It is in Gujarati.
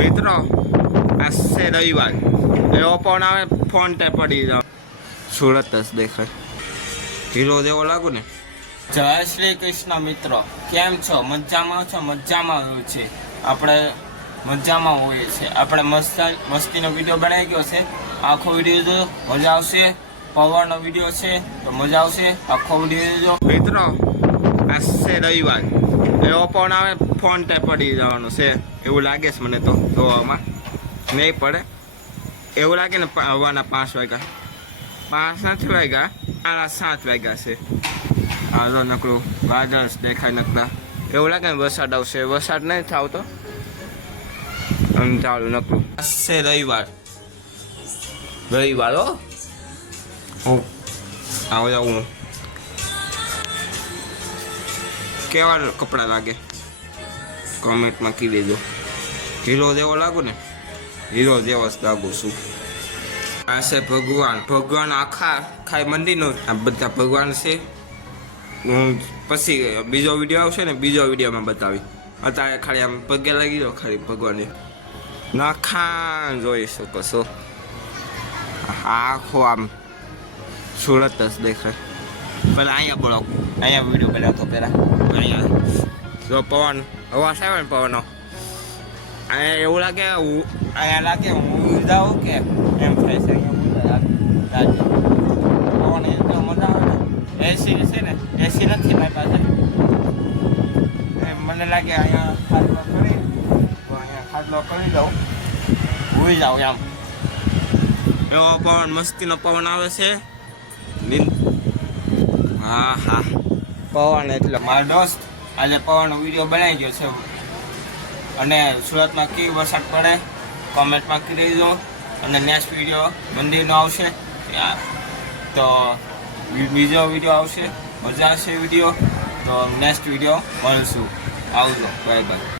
મિત્રો આ છે રવિવાર. એવો પણ આવે ફોન તે પડી જાવ. સુરત જ દેખાય. હીરો જેવો લાગુ ને? જય શ્રી કૃષ્ણ મિત્રો. કેમ છો? મજામાં છો? મજામાં છે. આપણે મજામાં હોઈએ છીએ. આપણે મસ્ત મસ્તીનો વીડિયો બનાવી ગયો છે. આખો વીડિયો જો મજા આવશે. પવારનો વીડિયો છે તો મજા આવશે. આખો વીડિયો જો. મિત્રો આ છે રવિવાર. એવો પણ આવે ફોન તે પડી જવાનો છે. એવું લાગે છે મને તો જોવામાં. નહીં પડે. એવું લાગે ને હવાના પાંચ વાગ્યા. પાંચ નથી વાગ્યા. સાડા સાત વાગ્યા છે. હાલો નકરું વાદળ દેખાય નકરા. એવું લાગે ને વરસાદ આવશે. વરસાદ નહીં આમ ચાલુ નકરું. છે રવિવાર. રવિવાર હો. હું. આવો જાઉં કેવા કપડા લાગે? કોમેન્ટમાં કી દેજો. હીરો જેવો લાગુ ને? હીરો જેવો જ લાગુ છું. આ છે ભગવાન. ભગવાન આખા આખા મંદિરનો આ બધા ભગવાન છે. હું પછી બીજો વીડિયો આવશે ને, બીજો વિડીયોમાં બતાવી અત્યારે ખાલી આમ પગે લાગી ગયો ખાલી ભગવાનને નાખા જોઈ શકો છો. આખો આમ સુરત જ દેખાય. પેલા અહીંયા બોલો. અહીંયા વીડિયો બનાવતો પેલા. અહીંયા. જો પવન, અવાજ આવે ને પવનનો? અહીંયા એવું લાગે અહીંયા લાગે હું જાઉં કે એમ થાય છે પવન એટલો મજા આવે ને. એસી છે ને એસી નથી મારી પાસે. મને લાગે અહીંયા ખાટલો કરી અહીંયા ખાટલો કરી દઉં ભૂઈ જાઉં એમ. એવો પવન, મસ્તીનો પવન આવે છે. હા હા પવન એટલે મારો દોસ્ત આજે પવનનો વીડિયો બનાવી ગયો છે. અને સુરતમાં કેવી વરસાદ પડે કોમેન્ટમાં કરી દેજો. અને નેક્સ્ટ વીડિયો મંદિરનો આવશે તો બીજો વીડિયો આવશે. મજા આવશે વીડિયો. તો નેક્સ્ટ વીડિયો મળશું. આવજો. Bye bye